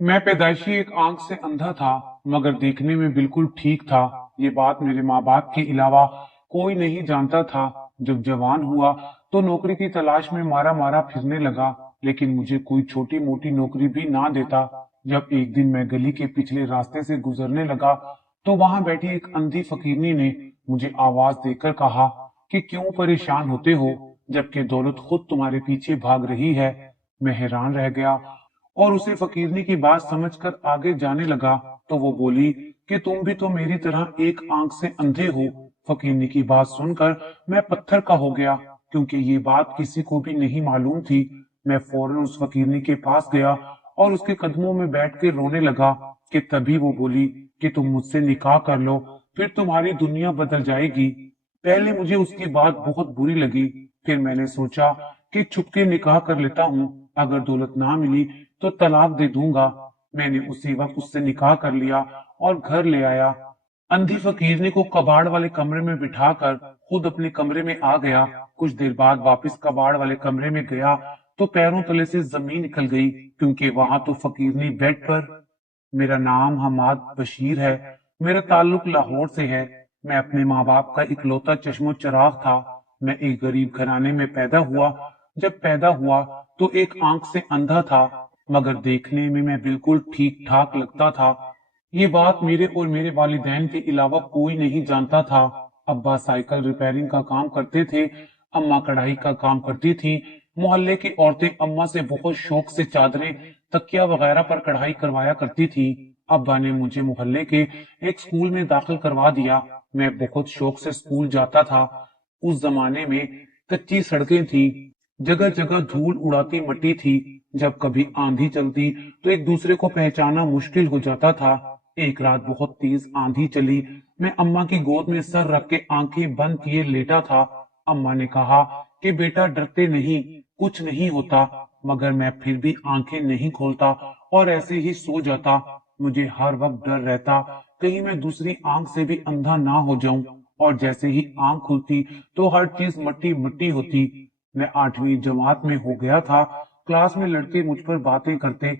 मैं पैदाइशी एक आंख से अंधा था, मगर देखने में बिल्कुल ठीक था। ये बात मेरे माँ बाप के अलावा कोई नहीं जानता था। जब जवान हुआ तो नौकरी की तलाश में मारा मारा फिरने लगा, लेकिन मुझे कोई छोटी मोटी नौकरी भी ना देता। जब एक दिन मैं गली के पिछले रास्ते से गुजरने लगा, तो वहां बैठी एक अंधी फकीरनी ने मुझे आवाज देकर कहा कि क्यों परेशान होते हो, जबकि दौलत खुद तुम्हारे पीछे भाग रही है। मैं हैरान रह गया और उसे फकीरनी की बात समझकर आगे जाने लगा, तो वो बोली कि तुम भी तो मेरी तरह एक आंख से अंधे हो। फकीरनी की बात सुनकर मैं पत्थर का हो गया, क्योंकि ये बात किसी को भी नहीं मालूम थी। मैं फौरन उस फकीरनी के पास गया और उसके कदमों में बैठ के रोने लगा कि तभी वो बोली कि तुम मुझसे निकाह कर लो, फिर तुम्हारी दुनिया बदल जाएगी। पहले मुझे उसकी बात बहुत बुरी लगी, फिर मैंने सोचा कि छुपके निकाह कर लेता हूँ। अगर दौलत ना मिली तो तलाक दे दूंगा। मैंने उसी वक्त उससे निकाह कर लिया और घर ले आया। अंधी फकीरनी को कबाड़ वाले कमरे में बिठाकर खुद अपने कमरे में आ गया। कुछ देर बाद वापस कबाड़ वाले कमरे में गया तो पैरों तले से जमीन निकल गई, क्योंकि वहां तो फकीरनी बेड पर। मेरा नाम हमाद बशीर है। मेरा ताल्लुक लाहौर से है। मैं अपने माँ बाप का इकलौता चश्मो चिराग था। मैं एक गरीब घराने में पैदा हुआ। जब पैदा हुआ तो एक आंख से अंधा था, मगर देखने में मैं बिल्कुल ठीक ठाक लगता था। ये बात मेरे और मेरे वालिदैन के अलावा कोई नहीं जानता था। अब्बा साइकिल रिपेयरिंग का काम करते थे, अम्मा कढ़ाई का काम करती थी। मोहल्ले की औरतें अम्मा से बहुत शौक से चादरें, तकिया वगैरह पर कढ़ाई करवाया करती थी। अब्बा ने मुझे मोहल्ले के एक स्कूल में दाखिल करवा दिया। मैं बहुत शौक से स्कूल जाता था। उस जमाने में कच्ची सड़कें थी, जगह जगह धूल उड़ाती मिट्टी थी। जब कभी आंधी चलती तो एक दूसरे को पहचानना मुश्किल हो जाता था। एक रात बहुत तेज आंधी चली। मैं अम्मा की गोद में सर रख के आंखें बंद किए लेटा था। अम्मा ने कहा कि बेटा डरते नहीं, कुछ नहीं होता। मगर मैं फिर भी आंखें नहीं खोलता और ऐसे ही सो जाता। मुझे हर वक्त डर रहता कहीं मैं दूसरी आंख से भी अंधा ना हो जाऊं। और जैसे ही आंख खुलती तो हर चीज मट्टी मिट्टी होती। मैं 8वीं जमात में हो गया था। क्लास में लड़के मुझ पर बातें करते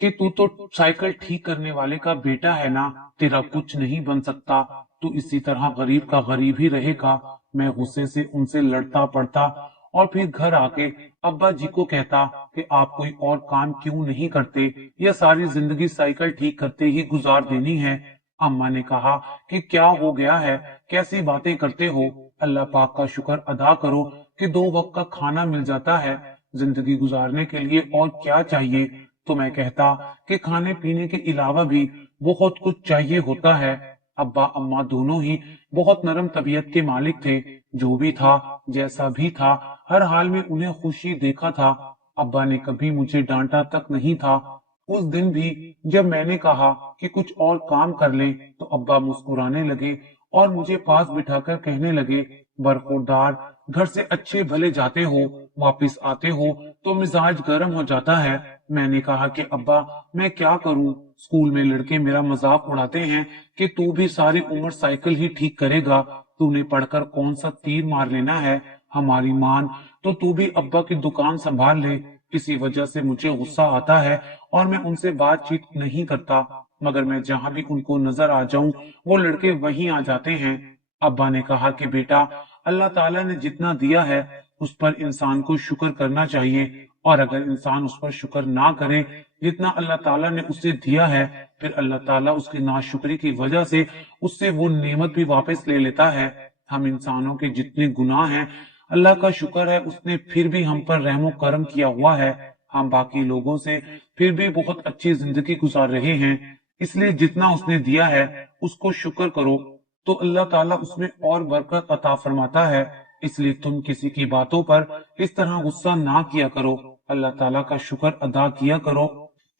कि तू तो साइकिल ठीक करने वाले का बेटा है ना, तेरा कुछ नहीं बन सकता, तू इसी तरह गरीब का गरीब ही रहेगा। मैं गुस्से से उनसे लड़ता पड़ता और फिर घर आके अब्बा जी को कहता कि आप कोई और काम क्यों नहीं करते, यह सारी जिंदगी साइकिल ठीक करते ही गुजार देनी है। अम्मा ने कहा कि क्या हो गया है, कैसी बातें करते हो, अल्लाह पाक का शुक्र अदा करो कि 2 वक्त का खाना मिल जाता है, जिंदगी गुजारने के लिए और क्या चाहिए। तो मैं कहता कि खाने पीने के अलावा भी बहुत कुछ चाहिए होता है। अब्बा अम्मा दोनों ही बहुत नरम तबीयत के मालिक थे। जो भी था, जैसा भी था, हर हाल में उन्हें खुशी देखा था। अब्बा ने कभी मुझे डांटा तक नहीं था। उस दिन भी जब मैंने कहा कि कुछ और काम कर ले, तो अब्बा मुस्कुराने लगे और मुझे पास बिठाकर कहने लगे, बरखुरदार, घर से अच्छे भले जाते हो, वापिस आते हो तो मिजाज गर्म हो जाता है। मैंने कहा कि अब्बा मैं क्या करूं, स्कूल में लड़के मेरा मजाक उड़ाते हैं कि तू भी सारी उम्र साइकिल ही ठीक करेगा, तूने पढ़कर कौन सा तीर मार लेना है, हमारी मान तो तू भी अब्बा की दुकान संभाल ले। किसी वजह से मुझे गुस्सा आता है और मैं उनसे बातचीत नहीं करता, मगर मैं जहां भी उनको नजर आ जाऊं वो लड़के वहीं आ जाते हैं। अब्बा ने कहा कि बेटा, अल्लाह ताला ने जितना दिया है उस पर इंसान को शुक्र करना चाहिए, और अगर इंसान उस पर शुक्र ना करे जितना अल्लाह ताला ने उसे दिया है, फिर अल्लाह ताला उसकी नाशुक्री की वजह से उससे वो नेमत भी वापस ले लेता है। हम इंसानों के जितने गुनाह हैं, अल्लाह का शुक्र है उसने फिर भी हम पर रहमो करम किया हुआ है। हम बाकी लोगों से फिर भी बहुत अच्छी जिंदगी गुजार रहे हैं। इसलिए जितना उसने दिया है उसको शुक्र करो, तो अल्लाह ताला उसमें और बरकत अता फरमाता है। इसलिए तुम किसी की बातों पर इस तरह गुस्सा ना किया करो, अल्लाह ताला का शुक्र अदा किया करो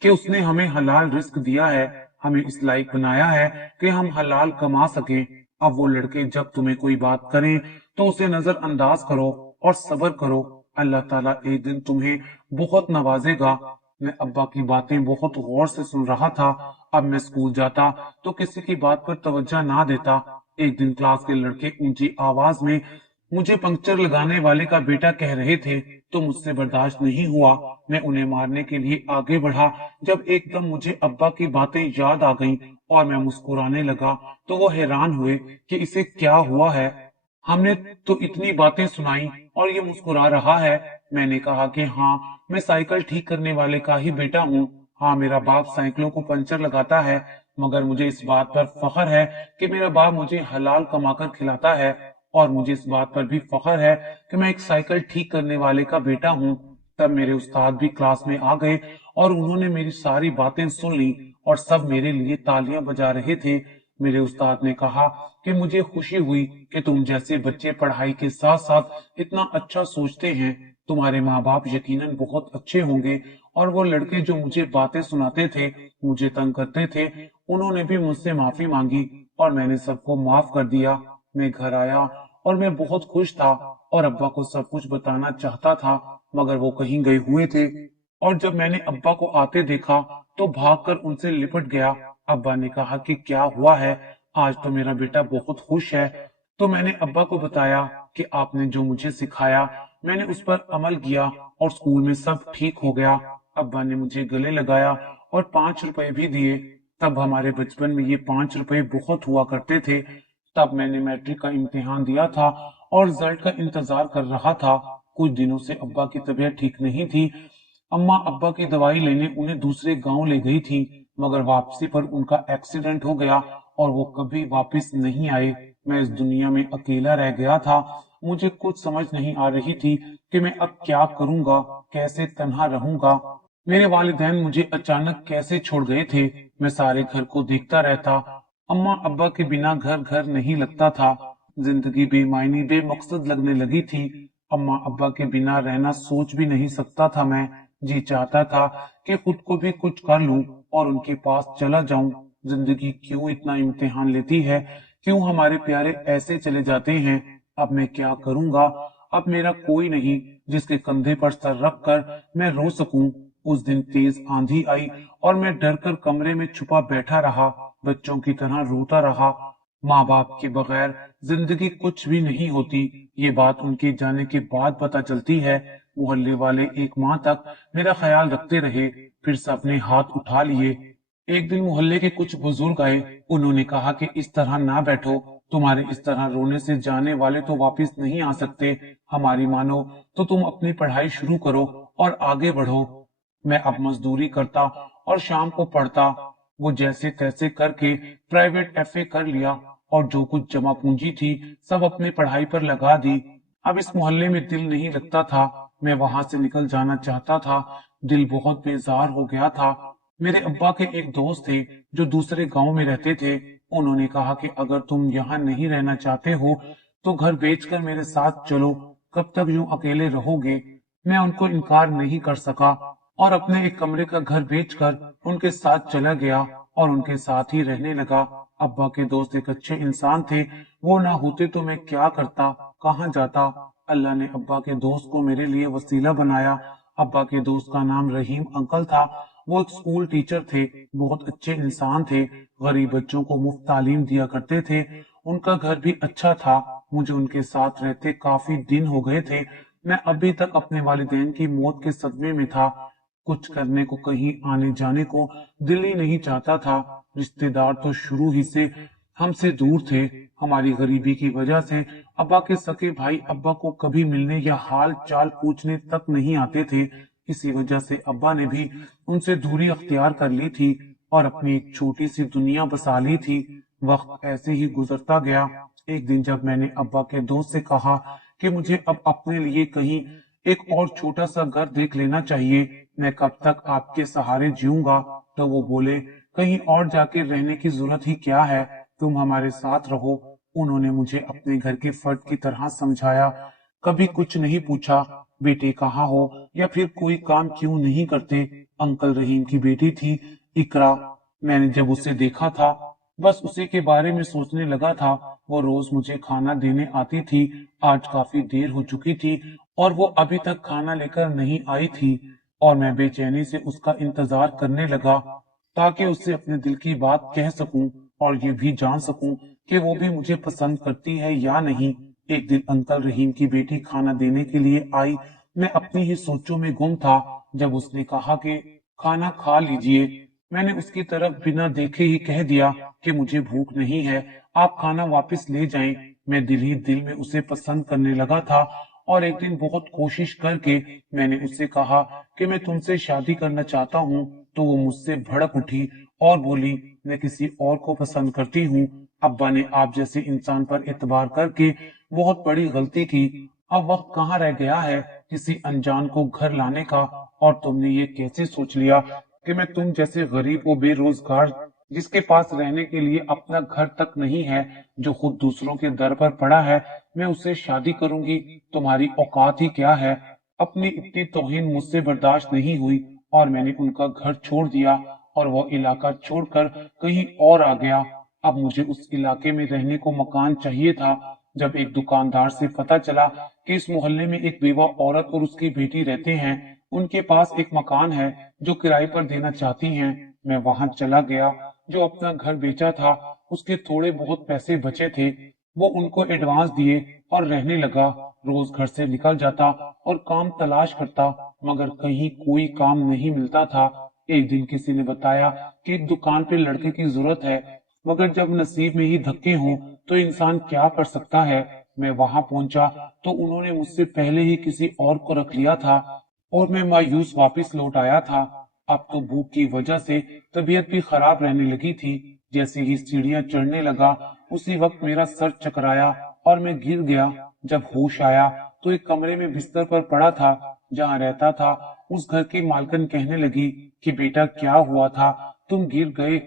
कि उसने हमें हलाल रिस्क दिया है, हमें इस लायक बनाया है कि हम हलाल कमा सकें। अब वो लड़के जब तुम्हें कोई बात करें तो उसे नजरअंदाज करो और सब्र करो, अल्लाह ताला एक दिन तुम्हें बहुत नवाजेगा। मैं अब्बा की बातें बहुत गौर से सुन रहा था। अब मैं स्कूल जाता तो किसी की बात पर तवज्जो ना देता। एक दिन क्लास के लड़के ऊंची आवाज में मुझे पंक्चर लगाने वाले का बेटा कह रहे थे। تو मुझ से बर्दाश्त नहीं हुआ। मैं उन्हें मारने के लिए आगे बढ़ा। जब एकदम मुझे अब्बा की बातें याद आ गईं और मैं मुस्कुराने लगा, तो वो हैरान हुए कि इसे क्या हुआ है। हमने तो इतनी बातें सुनाई और ये मुस्कुरा रहा है। मैंने कहा कि हाँ, मैं साइकिल ठीक करने वाले का ही बेटा हूँ। हाँ, मेरा बाप साइकिलों को पंचर लगाता है, मगर मुझे इस बात पर फख्र है कि मेरा बाप मुझे हलाल कमाकर खिलाता है। और मुझे इस बात पर भी फख्र है कि मैं एक साइकिल ठीक करने वाले का बेटा हूँ। तब मेरे उस्ताद भी क्लास में आ गए और उन्होंने मेरी सारी बातें सुन ली और सब मेरे लिए तालियां बजा रहे थे। मेरे उस्ताद ने कहा कि मुझे खुशी हुई कि तुम जैसे बच्चे पढ़ाई के साथ साथ इतना अच्छा सोचते हैं। तुम्हारे माँ बाप यकीनन बहुत अच्छे होंगे। और वो लड़के जो मुझे बातें सुनाते थे, मुझे तंग करते थे, उन्होंने भी मुझसे माफी मांगी और मैंने सबको माफ कर दिया। मैं घर आया और मैं बहुत खुश था और अब्बा को सब कुछ बताना चाहता था, मगर वो कहीं गए हुए थे। और जब मैंने अब्बा को आते देखा तो भागकर उनसे लिपट गया। अब्बा ने कहा कि क्या हुआ है, आज तो मेरा बेटा बहुत खुश है। तो मैंने अब्बा को बताया कि आपने जो मुझे सिखाया मैंने उस पर अमल किया और स्कूल में सब ठीक हो गया। अब्बा ने मुझे गले लगाया और 5 रुपए भी दिए। तब हमारे बचपन में ये 5 रुपए बहुत हुआ करते थे। तब मैंने मैट्रिक का इम्तिहान दिया था और रिजल्ट का इंतजार कर रहा था। कुछ दिनों से अब्बा की तबीयत ठीक नहीं थी। अम्मा अब्बा की दवाई लेने उन्हें दूसरे गांव ले गई थी, मगर वापसी पर उनका एक्सीडेंट हो गया और वो कभी वापस नहीं आए। मैं इस दुनिया में अकेला रह गया था। मुझे कुछ समझ नहीं आ रही थी कि मैं अब क्या करूंगा, कैसे तन्हा रहूंगा। मेरे वालिदैन मुझे अचानक कैसे छोड़ गए थे। मैं सारे घर को देखता रहता। अम्मा अब्बा के बिना घर घर नहीं लगता था। जिंदगी बेमायनी बेमकसद लगने लगी थी। अम्मा अब्बा के बिना रहना सोच भी नहीं सकता था मैं। जी चाहता था कि खुद को भी कुछ कर लूं और उनके पास चला जाऊं। जिंदगी क्यों इतना इम्तिहान लेती है, क्यों हमारे प्यारे ऐसे चले जाते हैं। अब मैं क्या करूंगा। अब मेरा कोई नहीं जिसके कंधे पर सर रख कर मैं रो सकूं। उस दिन तेज आंधी आई और मैं डर कर कमरे में छुपा बैठा रहा, बच्चों की तरह रोता रहा। माँ बाप के बगैर जिंदगी कुछ भी नहीं होती, ये बात उनके जाने के बाद पता चलती है। मोहल्ले वाले एक माह तक मेरा ख्याल रखते रहे, फिर सबने हाथ उठा लिए। एक दिन मोहल्ले के कुछ बुजुर्ग आए। उन्होंने कहा कि इस तरह ना बैठो, तुम्हारे इस तरह रोने से जाने वाले तो वापस नहीं आ सकते। हमारी मानो तो तुम अपनी पढ़ाई शुरू करो और आगे बढ़ो। मैं अब मजदूरी करता और शाम को पढ़ता। वो जैसे तैसे करके प्राइवेट एफए कर लिया और जो कुछ जमा पूंजी थी सब अपनी पढ़ाई पर लगा दी। अब इस मोहल्ले में दिल नहीं लगता था। मैं वहां से निकल जाना चाहता था। दिल बहुत बेजार हो गया था। मेरे अब्बा के एक दोस्त थे जो दूसरे गांव में रहते थे। उन्होंने कहा कि अगर तुम यहाँ नहीं रहना चाहते हो तो घर बेचकर मेरे साथ चलो। कब तक यूं अकेले रहोगे। मैं उनको इनकार नहीं कर सका और अपने एक कमरे का घर बेचकर उनके साथ चला गया और उनके साथ ही रहने लगा। अब्बा के दोस्त एक अच्छे इंसान थे। वो ना होते तो मैं क्या करता, कहाँ जाता। अल्लाह ने अब्बा के दोस्त को मेरे लिए वसीला बनाया। अब्बा के दोस्त का नाम रहीम अंकल था। वो एक स्कूल टीचर थे, बहुत अच्छे इंसान थे। गरीब बच्चों को मुफ्त तालीम दिया करते थे। उनका घर भी अच्छा था। मुझे उनके साथ रहते काफी दिन हो गए थे। मैं अभी तक अपने वालिदैन की मौत के सदमे में था। कुछ करने को, कहीं आने जाने को दिल ही नहीं चाहता था। रिश्तेदार तो शुरू ही से हमसे दूर थे। हमारी गरीबी की वजह से अब्बा के सके भाई अब्बा को कभी मिलने या हाल चाल पूछने तक नहीं आते थे। इसी वजह से अब्बा ने भी उनसे दूरी अख्तियार कर ली थी और अपनी एक छोटी सी दुनिया बसा ली थी। वक्त ऐसे ही गुजरता गया। एक दिन जब मैंने अब्बा के दोस्त से कहा कि मुझे अब अपने लिए कहीं एक और छोटा सा घर देख लेना चाहिए, मैं कब तक आपके सहारे जीऊंगा, तो वो बोले कहीं और जाके रहने की जरूरत ही क्या है, तुम हमारे साथ रहो। उन्होंने मुझे अपने घर के फर्द की तरह समझाया। कभी कुछ नहीं पूछा, बेटे कहाँ हो या फिर कोई काम क्यों नहीं करते। अंकल रहीम की बेटी थी इकरा। मैंने जब उसे देखा था बस उसी के बारे में सोचने लगा था। वो रोज मुझे खाना देने आती थी। आज काफी देर हो चुकी थी और वो अभी तक खाना लेकर नहीं आई थी और मैं बेचैनी से उसका इंतजार करने लगा ताकि उससे अपने दिल की बात कह सकूं और ये भी जान सकूं कि वो भी मुझे पसंद करती है या नहीं। एक दिन अंकल रहीम की बेटी खाना देने के लिए आई मैं अपनी ही सोचों में गुम था जब उसने कहा कि खाना खा लीजिए। मैंने उसकी तरफ बिना देखे ही कह दिया कि मुझे भूख नहीं है, आप खाना वापस ले जाएं। मैं दिल ही दिल में उसे पसंद करने लगा था और एक दिन बहुत कोशिश करके मैंने उससे कहा कि मैं तुमसे शादी करना चाहता हूँ, तो वो मुझसे भड़क उठी और बोली, मैं किसी और को पसंद करती हूँ। अब्बा ने आप जैसे इंसान पर एतबार करके बहुत बड़ी गलती की। अब वक्त कहाँ रह गया है किसी अनजान को घर लाने का, और तुमने ये कैसे सोच लिया कि मैं तुम जैसे गरीब और बेरोजगार, जिसके पास रहने के लिए अपना घर तक नहीं है, जो खुद दूसरों के दर पर पड़ा है, मैं उससे शादी करूंगी? तुम्हारी औकात ही क्या है? अपनी इतनी तौहीन मुझसे बर्दाश्त नहीं हुई और मैंने उनका घर छोड़ दिया और वो इलाका छोड़कर कहीं और आ गया। अब मुझे उस इलाके में रहने को मकान चाहिए था। जब एक दुकानदार से पता चला कि इस मोहल्ले में एक बेवा औरत और उसकी बेटी रहते हैं, उनके पास एक मकान है जो किराए पर देना चाहती हैं, मैं वहां चला गया। जो अपना घर बेचा था, उसके थोड़े बहुत पैसे बचे थे, वो उनको एडवांस दिए और रहने लगा। रोज घर से निकल जाता और काम तलाश करता, मगर कहीं कोई काम नहीं मिलता था। एक दिन किसी ने बताया कि एक दुकान पे लड़के की जरूरत है, मगर जब नसीब में ही धक्के हों तो इंसान क्या कर सकता है। मैं वहां पहुंचा तो उन्होंने मुझसे पहले ही किसी और को रख लिया था और मैं मायूस वापस लौट आया था। अब तो भूख की वजह से तबीयत भी खराब रहने लगी थी। जैसे ही सीढ़ियां चढ़ने लगा, उसी वक्त मेरा सर चकराया और मैं गिर गया। जब होश आया तो एक कमरे में बिस्तर पर पड़ा था जहां रहता था। उस घर की मालकिन कहने लगी कि बेटा क्या हुआ था, तुम गिर गए,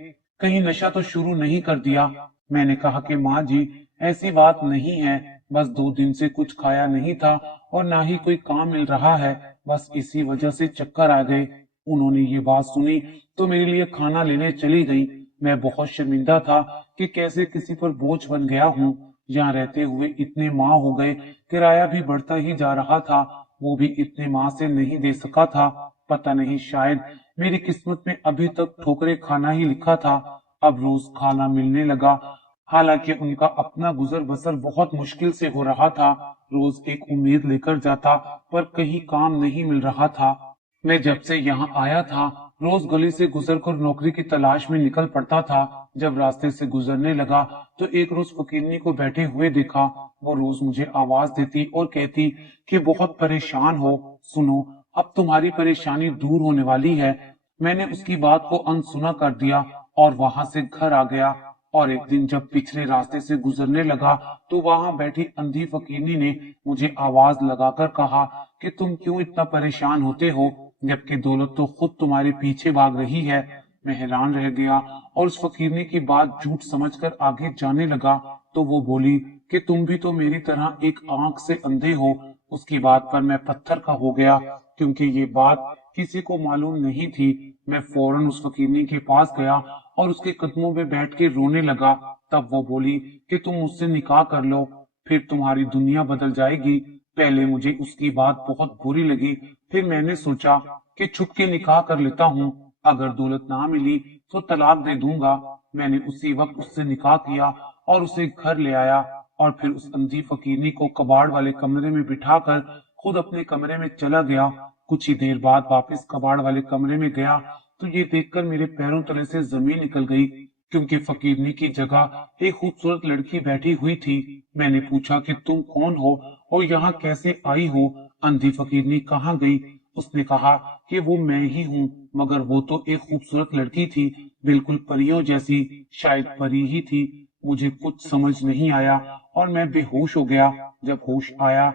कहीं नशा तो शुरू नहीं कर दिया? मैंने कहा कि माँ जी, ऐसी बात नहीं है, बस 2 दिन से कुछ खाया नहीं था और ना ही कोई काम मिल रहा है, बस इसी वजह से चक्कर आ गए। उन्होंने ये बात सुनी तो मेरे लिए खाना लेने चली गई। मैं बहुत शर्मिंदा था कि कैसे किसी पर बोझ बन गया हूँ। यहाँ रहते हुए इतने माह हो गए, किराया भी बढ़ता ही जा रहा था, वो भी इतने माह से नहीं दे सका था। पता नहीं, शायद मेरी किस्मत में अभी तक ठोकरे खाना ही लिखा था। अब रोज खाना मिलने लगा, हालांकि उनका अपना गुजर बसर बहुत मुश्किल से हो रहा था। रोज एक उम्मीद लेकर जाता पर कहीं काम नहीं मिल रहा था। मैं जब से यहाँ आया था, रोज गली से गुजरकर नौकरी की तलाश में निकल पड़ता था। जब रास्ते से गुजरने लगा तो एक रोज फकीरनी को बैठे हुए देखा। वो रोज मुझे आवाज देती और कहती कि बहुत परेशान हो, सुनो, अब तुम्हारी परेशानी दूर होने वाली है। मैंने उसकी बात को अनसुना कर दिया और वहां से घर आ गया। और एक दिन जब पिछले रास्ते से गुजरने लगा तो वहां बैठी अंधी फकीरनी ने मुझे आवाज लगाकर कहा कि तुम क्यों इतना परेशान होते हो, जबकि दौलत तो खुद तुम्हारे पीछे भाग रही है। मैं हैरान रह गया और उस फकीरनी की बात झूठ समझकर आगे जाने लगा तो वो बोली कि तुम भी तो मेरी तरह एक आंख से अंधे हो। उसकी बात पर मैं पत्थर का हो गया, क्योंकि ये बात किसी को मालूम नहीं थी। मैं फौरन उस फकीरनी के पास गया और उसके कदमों में बैठ के रोने लगा। तब वो बोली कि तुम मुझसे निकाह कर लो, फिर तुम्हारी दुनिया बदल जाएगी। पहले मुझे उसकी बात बहुत बुरी लगी, फिर मैंने सोचा कि छुप के निकाह कर लेता हूँ, अगर दौलत ना मिली तो तलाक दे दूंगा। मैंने उसी वक्त उससे निकाह किया और उसे घर ले आया और फिर उस अंधी फकीरनी को कबाड़ वाले कमरे में बिठाकर खुद अपने कमरे में चला गया। कुछ ही देर बाद वापस कबाड़ वाले कमरे में गया तो ये देखकर मेरे पैरों तले से जमीन निकल गई, क्योंकि फकीरनी की जगह एक खूबसूरत लड़की बैठी हुई थी। मैंने पूछा कि तुम कौन हो और यहाँ कैसे आई हो? अंधी फकीरनी कहाँ गई? उसने कहा कि वो मैं ही हूँ, मगर वो तो एक खूबसूरत लड़की थी, बिल्कुल परियों जैसी, शायद परी ही थी। मुझे कुछ समझ नहीं आया और मैं बेहोश हो गया। जब होश आया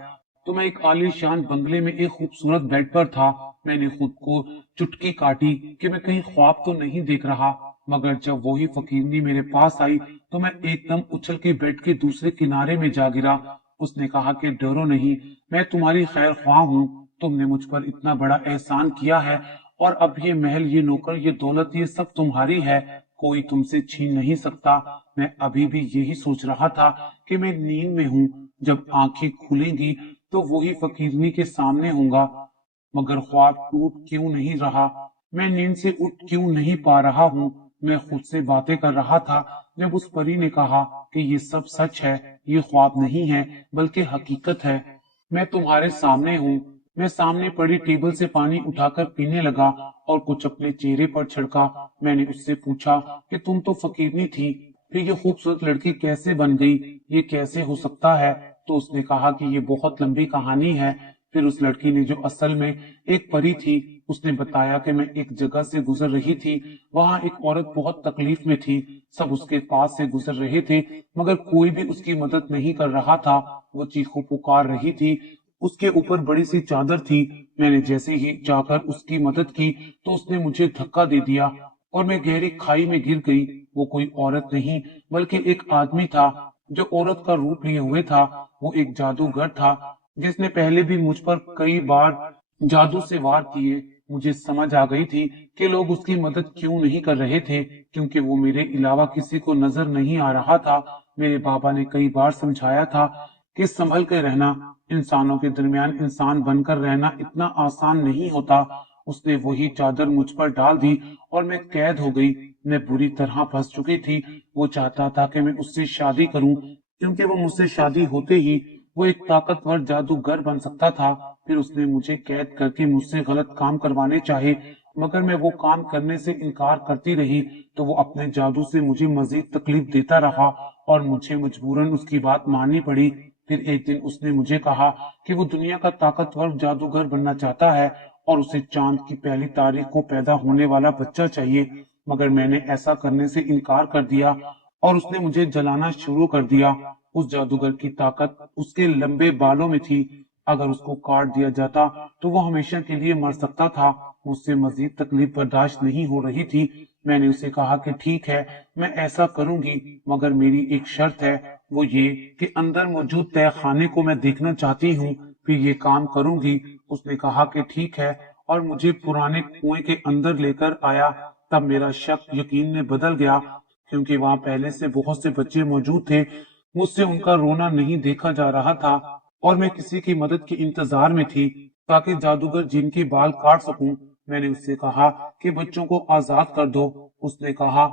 तो मैं एक आलीशान बंगले में एक खूबसूरत बेड पर था। मैंने खुद को चुटकी काटी कि मैं कहीं ख्वाब तो नहीं देख रहा, मगर जब वही फकीरनी मेरे पास आई तो मैं एकदम उछल के बेड के दूसरे किनारे में जा गिरा। उसने कहा कि डरो नहीं, मैं तुम्हारी खैर ख्वाह हूँ, तुमने मुझ पर इतना बड़ा एहसान किया है और अब ये महल, ये नौकर, ये दौलत, ये सब तुम्हारी है, कोई तुमसे छीन नहीं सकता। मैं अभी भी यही सोच रहा था कि मैं नींद में हूँ, जब आंखें खुलेंगी तो वही फकीरनी के सामने होऊंगा, मगर ख्वाब टूट क्यों नहीं रहा? मैं नींद से उठ क्यों नहीं पा रहा हूँ? मैं खुद से बातें कर रहा था जब उस परी ने कहा कि ये सब सच है, ये ख्वाब नहीं है बल्कि हकीकत है। मैं तुम्हारे सामने हूँ, मैं सामने पड़ी टेबल से पानी उठाकर पीने लगा और कुछ अपने चेहरे पर छिड़का। मैंने उससे पूछा कि तुम तो फकीरनी थी, फिर ये खूबसूरत लड़की कैसे बन गई, ये कैसे हो सकता है? तो उसने कहा कि ये बहुत लंबी कहानी है। फिर उस लड़की ने, जो असल में एक परी थी, उसने बताया कि मैं एक जगह से गुजर रही थी, वहां एक औरत बहुत तकलीफ में थी, सब उसके पास से गुजर रहे थे मगर कोई भी उसकी मदद नहीं कर रहा था। वो चीखो पुकार रही थी, उसके ऊपर बड़ी सी चादर थी। मैंने जैसे ही जाकर उसकी मदद की तो उसने मुझे धक्का दे दिया और मैं गहरी खाई में गिर गई। वो कोई औरत नहीं बल्कि एक आदमी था जो औरत का रूप लिए हुए था। वो एक जादूगर था जिसने पहले भी मुझ पर कई बार जादू से वार किए। मुझे समझ आ गई थी कि लोग उसकी मदद क्यों नहीं कर रहे थे, क्योंकि वो मेरे अलावा किसी को नजर नहीं आ रहा था। मेरे बाबा ने कई बार समझाया था कि संभल के रहना, इंसानों के दरमियान इंसान बनकर रहना इतना आसान नहीं होता। उसने वही चादर मुझ पर डाल दी और मैं कैद हो गई। मैं बुरी तरह फंस चुकी थी। वो चाहता था कि मैं उससे शादी करूं, क्योंकि वो मुझसे शादी होते ही वो एक ताकतवर जादूगर बन सकता था। फिर उसने मुझे कैद करके मुझसे गलत काम करवाने चाहे, मगर मैं वो काम करने से इनकार करती रही तो वो अपने जादू से मुझे मजीद तकलीफ देता रहा और मुझे मजबूरन उसकी बात माननी पड़ी। फिर एक दिन उसने मुझे कहा कि वो दुनिया का ताकतवर जादूगर बनना चाहता है और उसे चांद की पहली तारीख को पैदा होने वाला बच्चा चाहिए, मगर मैंने ऐसा करने से इनकार कर दिया और उसने मुझे जलाना शुरू कर दिया। उस जादूगर की ताकत उसके लंबे बालों में थी। अगर उसको काट दिया जाता तो वो हमेशा के लिए मर सकता था। मुझसे मजीद तकलीफ बर्दाश्त नहीं हो रही थी। मैंने उसे कहा कि ठीक है, मैं ऐसा करूंगी, मगर मेरी एक शर्त है, वो ये कि अंदर मौजूद तह खाने को मैं देखना चाहती हूँ, फिर ये काम करूंगी। उसने कहा कि ठीक है और मुझे पुराने कुएं के अंदर लेकर आया। तब मेरा शक यकीन में बदल गया, क्योंकि वहां पहले से बहुत से बच्चे मौजूद थे। मुझसे उनका रोना नहीं देखा जा रहा था और मैं किसी की मदद के इंतजार में थी ताकि जादूगर जिनके बाल काट सकूं। मैंने उससे कहा कि बच्चों को आजाद कर दो। उसने कहा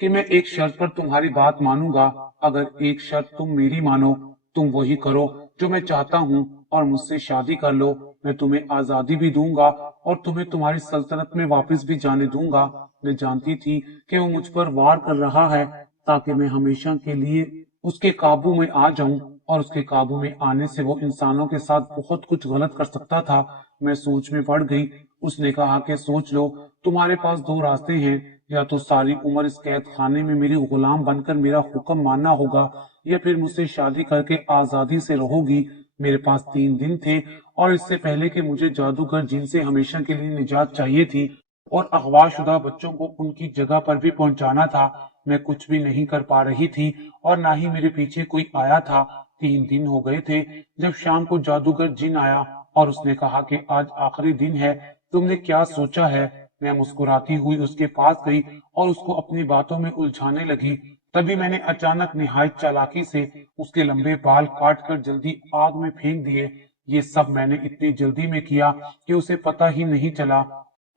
कि मैं एक शर्त पर तुम्हारी बात मानूंगा। अगर एक शर्त तुम मेरी मानो, तुम वही करो जो मैं चाहता हूँ और मुझसे शादी कर लो, मैं तुम्हें आजादी भी दूंगा और तुम्हें तुम्हारी सल्तनत में वापस भी जाने दूंगा। मैं जानती थी कि वो मुझ पर वार कर रहा है ताकि मैं हमेशा के लिए उसके काबू में आ जाऊं, और उसके काबू में आने से वो इंसानों के साथ बहुत कुछ गलत कर सकता था। मैं सोच में पड़ गई। उसने कहा कि सोच लो, तुम्हारे पास दो रास्ते हैं, या तो सारी उम्र इस कैद खाने में मेरी गुलाम बनकर मेरा हुक्म मानना होगा, या फिर मुझसे शादी करके आजादी से रहोगी। मेरे पास 3 दिन थे और इससे पहले कि मुझे जादूगर जिनसे हमेशा के लिए निजात चाहिए थी और अगवाशुदा बच्चों को उनकी जगह पर भी पहुंचाना था, मैं कुछ भी नहीं कर पा रही थी और ना ही मेरे पीछे कोई आया था। 3 दिन हो गए थे जब शाम को जादूगर जिन आया और उसने कहा कि आज आखिरी दिन है, तुमने क्या सोचा है? मैं मुस्कुराती हुई उसके पास गई और उसको अपनी बातों में उलझाने लगी। तभी मैंने अचानक निहायत चालाकी से उसके लंबे बाल काट कर जल्दी आग में फेंक दिए। ये सब मैंने इतनी जल्दी में किया कि उसे पता ही नहीं चला,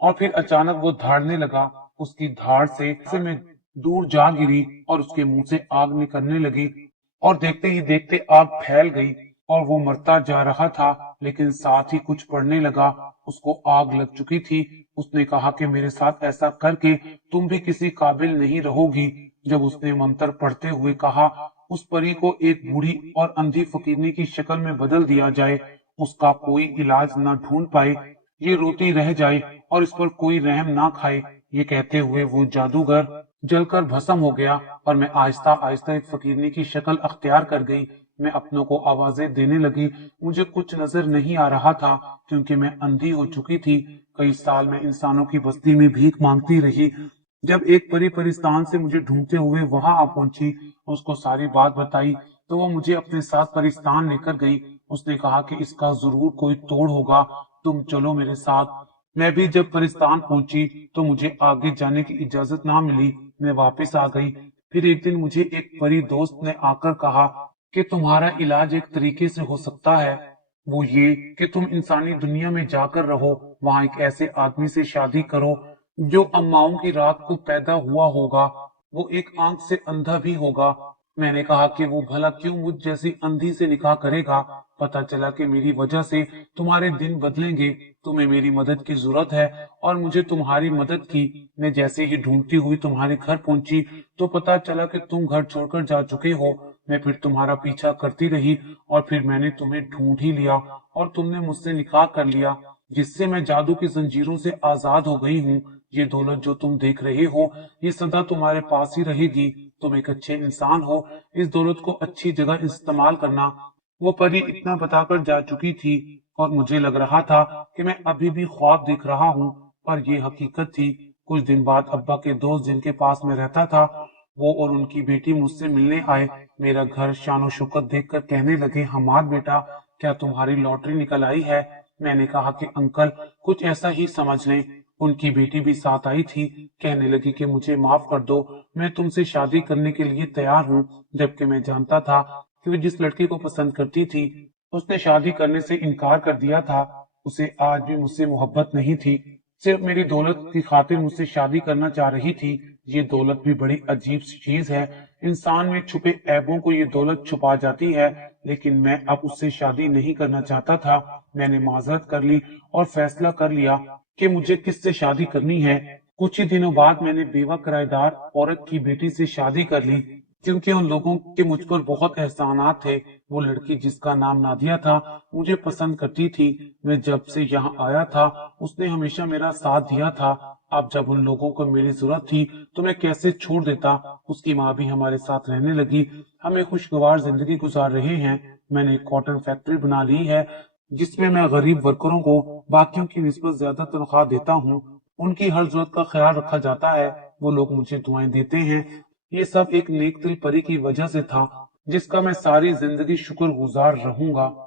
और फिर अचानक वो धाड़ने लगा। उसकी धाड़ से मैं दूर जा गिरी और उसके मुंह से आग निकलने लगी, और देखते ही देखते आग फैल गई और वो मरता जा रहा था, लेकिन साथ ही कुछ पड़ने लगा। उसको आग लग चुकी थी। उसने कहा कि मेरे साथ ऐसा करके तुम भी किसी काबिल नहीं रहोगी। जब उसने मंत्र पढ़ते हुए कहा उस परी को एक बूढ़ी और अंधी फकीरनी की शक्ल में बदल दिया जाए, उसका कोई इलाज न ढूंढ पाए, ये रोती रह जाए और इस पर कोई रहम ना खाए, ये कहते हुए वो जादूगर जलकर भस्म हो गया और मैं आहिस्ता आहिस्ता एक फकीरनी की शक्ल अख्तियार कर गई। मैं अपनों को आवाजें देने लगी। मुझे कुछ नजर नहीं आ रहा था क्योंकि मैं अंधी हो चुकी थी। कई साल मैं इंसानों की बस्ती में भीख मांगती रही। जब एक परी परिस्तान से मुझे ढूंढते हुए वहां आ पहुंची, उसको सारी बात बताई तो वो मुझे अपने साथ परिस्तान लेकर गई। उसने कहा कि इसका जरूर कोई तोड़ होगा, तुम चलो मेरे साथ। मैं भी जब परिस्तान पहुंची तो मुझे आगे जाने की इजाजत ना मिली। मैं वापस आ गई। फिर एक दिन मुझे एक परी दोस्त ने आकर कहा कि तुम्हारा इलाज एक तरीके से हो सकता है, वो ये कि तुम इंसानी दुनिया में जाकर रहो, वहां एक ऐसे आदमी से शादी करो जो अम्माओं की रात को पैदा हुआ होगा। वो एक आंख से अंधा भी होगा मैंने कहा कि वो भला क्यों मुझ जैसी अंधी से निकाह करेगा। पता चला कि मेरी वजह से तुम्हारे दिन बदलेंगे। तुम्हें मेरी मदद की जरूरत है और मुझे तुम्हारी मदद की। मैं जैसे ही ढूंढती हुई तुम्हारे घर पहुंची तो पता चला कि तुम घर छोड़कर जा चुके हो। मैं फिर तुम्हारा पीछा करती रही और फिर मैंने तुम्हें ढूंढ ही लिया और तुमने मुझसे निकाह कर लिया, जिससे मैं जादू की जंजीरों से आजाद हो गई हूँ। ये दौलत जो तुम देख रहे हो, ये सदा तुम्हारे पास ही रहेगी। तुम एक अच्छे इंसान हो, इस दौलत को अच्छी जगह इस्तेमाल करना। वो परी इतना बताकर जा चुकी थी और मुझे लग रहा था कि मैं अभी भी ख्वाब देख रहा हूँ, पर ये हकीकत थी। कुछ दिन बाद अब्बा के दोस्त जिनके पास में रहता था, वो और उनकी बेटी मुझसे मिलने आए। मेरा घर शानो शौकत देखकर कहने लगे, हमाद बेटा, क्या तुम्हारी लॉटरी निकल आई है? मैंने कहा कि अंकल, कुछ ऐसा ही समझ लें। उनकी बेटी भी साथ आई थी। कहने लगी कि मुझे माफ कर दो, मैं तुमसे शादी करने के लिए तैयार हूँ। जबकि मैं जानता था कि वो जिस लड़की को पसंद करती थी, उसने शादी करने से इनकार कर दिया था। उसे आज भी मुझसे मोहब्बत नहीं थी, सिर्फ मेरी दौलत की खातिर मुझसे शादी करना चाह रही थी। ये दौलत भी बड़ी अजीब सी चीज है। इंसान में छुपे ऐबों को ये दौलत छुपा जाती है। लेकिन मैं अब उससे शादी नहीं करना चाहता था। मैंने माजरत कर ली और फैसला कर लिया कि मुझे किससे शादी करनी है। कुछ ही दिनों बाद मैंने बेवा किराएदार औरत की बेटी से शादी कर ली, क्योंकि उन लोगों के मुझ पर बहुत एहसानात थे। वो लड़की जिसका नाम नादिया था, मुझे पसंद करती थी। मैं जब से यहाँ आया था, उसने हमेशा मेरा साथ दिया था। अब जब उन लोगों को मेरी जरूरत थी तो मैं कैसे छोड़ देता। उसकी माँ भी हमारे साथ रहने लगी। हमें खुशगवार जिंदगी गुजार रहे हैं। मैंने एक कॉटन फैक्ट्री बना ली है, जिसमें मैं गरीब वर्करों को बाकियों की निस्बत ज्यादा तनख्वाह देता हूँ। उनकी हर जरूरत का ख्याल रखा जाता है। वो लोग मुझे दुआएं देते हैं। ये सब एक नेक दिल परी की वजह से था, जिसका मैं सारी जिंदगी शुक्रगुजार रहूंगा।